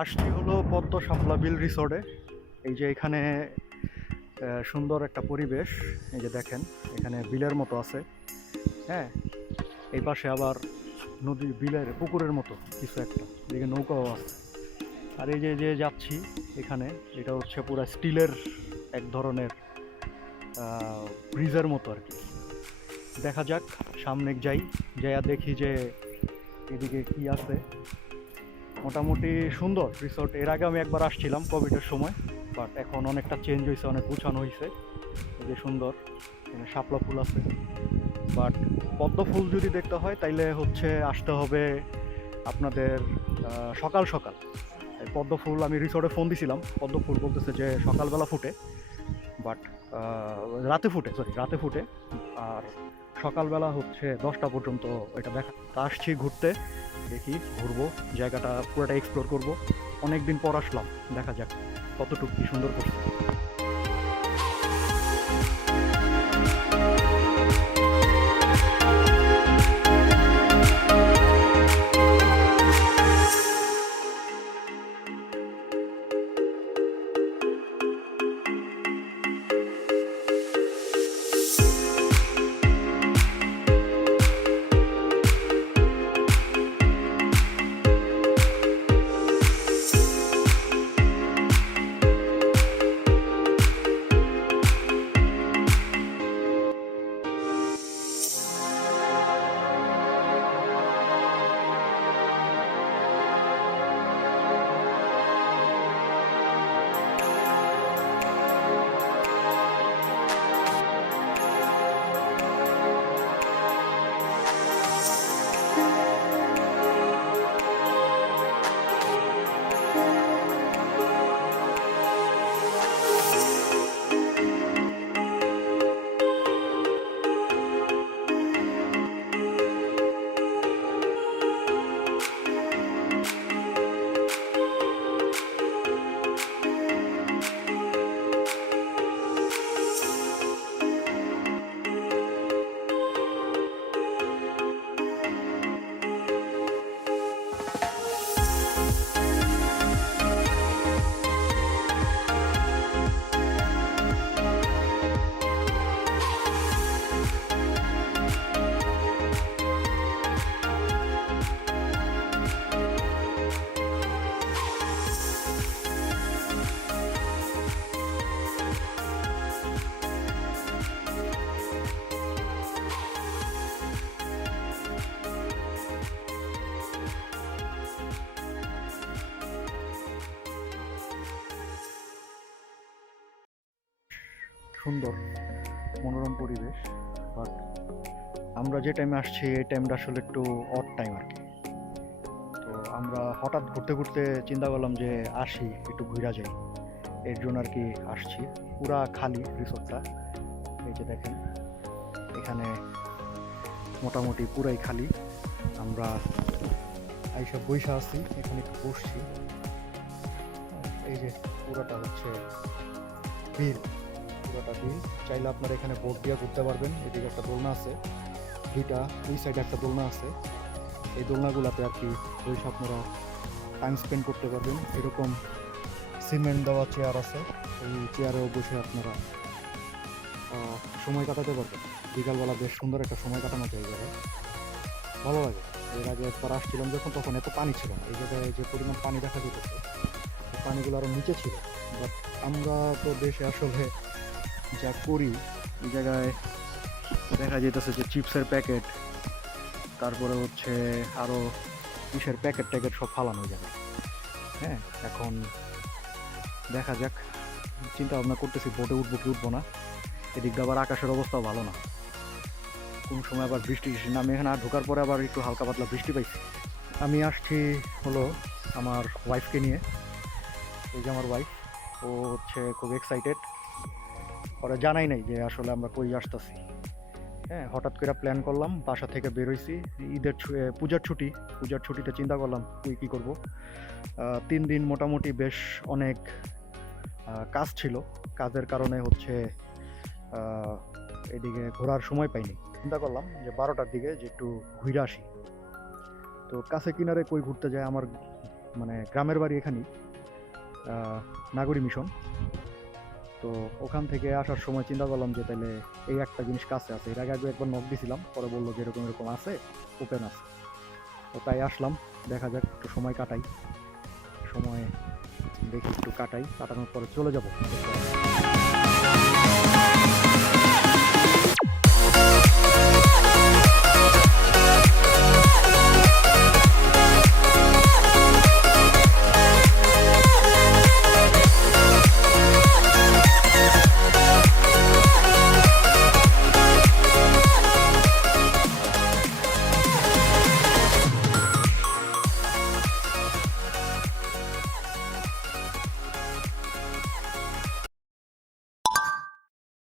আসছি হলো পদ্ম শাপলা বিল রিসোর্টে। এই যে এখানে সুন্দর একটা পরিবেশ। এই যে দেখেন, এখানে বিলের মতো আছে। হ্যাঁ, এই পাশে আবার নদী, বিলের পুকুরের মতো কিছু একটা, এদিকে নৌকাও আছে। আর এই যে যে যাচ্ছি এখানে, এটা হচ্ছে পুরো স্টিলের এক ধরনের ব্রিজের মতো আর কি। দেখা যাক, সামনে যাই, যাইয়া দেখি যে এদিকে কি আছে। মোটামুটি সুন্দর রিসোর্ট। এর আগে আমি একবার আসছিলাম কোভিডের সময়, বাট এখন অনেকটা চেঞ্জ হয়েছে, অনেক গুছানো হয়েছে। এই যে সুন্দর, এখানে শাপলা ফুল আছে। বাট পদ্ম ফুল যদি দেখতে হয় তাইলে হচ্ছে আসতে হবে আপনাদের সকাল সকাল। এই পদ্ম ফুল, আমি রিসোর্টে ফোন দিছিলাম, পদ্ম ফুল বলতেছে যে সকালবেলা ফুটে, বাট রাতে ফুটে, সরি রাতে ফুটে। আর সকালবেলা হচ্ছে 10টা পর্যন্ত এটা দেখা। তা আসছি ঘুরতে, দেখি ঘুরবো, জায়গাটা পুরোটা এক্সপ্লোর করব। অনেক দিন পর আসলাম, দেখা যাক কতটুকু কি সুন্দর করছে। সুন্দর মনোরম পরিবেশ, বাট আমরা যে টাইমে আসছি এই টাইমটা আসলে একটু অড টাইম আর কি। তো আমরা হঠাৎ ঘুরতে ঘুরতে চিন্তা করলাম যে আসি, একটু ঘুরা যাই, এর জন্য আর কি আসছি। পুরা খালি রিসোর্টটা, এই যে দেখেন, এখানে মোটামুটি পুরাই খালি। আমরা এইসব বৈশা আছি, এখানে একটু বসছি। এই যে পুরোটা হচ্ছে বিল, পুরোটা বিল। চাইলে আপনারা এখানে বোট দিয়ে ঘুরতে পারবেন। এদিকে একটা দোলনা আছে, দুইটা, ওই সাইডে একটা দোলনা আছে। এই দোলনাগুলোতে আর কি বসে আপনারা টাইম স্পেন্ড করতে পারবেন। এরকম সিমেন্ট দেওয়া চেয়ার আছে, এই চেয়ারেও বসে আপনারা সময় কাটাতে পারবেন। বিকালবেলা বেশ সুন্দর একটা সময় কাটানো যায় জায়গায়, ভালো লাগে। এর আগে একবার আসছিলাম যখন, তখন এত পানি ছিল না। এই জায়গায় যে পরিমাণ পানি দেখা যেতেছে, পানিগুলো আরও নিচে ছিল। বাট আমরা তো দেশে আসলে যা করি, এই জায়গায় দেখা যেতেছে যে চিপসের প্যাকেট, তারপরে হচ্ছে আরও কিসের প্যাকেট ট্যাকেট সব ফালানো যাবে। হ্যাঁ, এখন দেখা যাক, চিন্তা ভাবনা করতেছি বোটে উঠবো কি উঠবো না। এদিক দিয়ে আবার আকাশের অবস্থাও ভালো না, কোন সময় আবার বৃষ্টি টিষ্টি নামে। এখানে আর ঢোকার পরে আবার একটু হালকা পাতলা বৃষ্টি পাইছি। আমি আসছি হলো আমার ওয়াইফকে নিয়ে। এই যে আমার ওয়াইফ, ও হচ্ছে খুব এক্সাইটেড। ওরা জানাই নাই যে আসলে আমরা কই আসতেছি। হ্যাঁ, হঠাৎ করে প্ল্যান করলাম, বাসা থেকে বেরোইছি। ঈদের পূজার ছুটিতে চিন্তা করলাম তুই কী করবো। 3 দিন মোটামুটি বেশ অনেক কাজ ছিল। কাজের কারণে হচ্ছে আহ, এদিকে ঘোরার সময় পাইনি। চিন্তা করলাম যে 12টার দিকে যে একটু ঘুরে আসি। তো কাছে কিনারে কই ঘুরতে যায়, আমার মানে গ্রামের বাড়ি এখানেই, নাগরী মিশন। তো ওখান থেকে আসার সময় চিন্তা করলাম যে তাহলে এই একটা জিনিস কাছে আছে, এর আগে একবার নক দিছিলাম, পরে বললো যে এরকম এরকম আছে, ওপেন আছে। তো তাই আসলাম, দেখা যাক একটু সময় কাটাই, সময় দেখি একটু কাটানোর পরে চলে যাবো।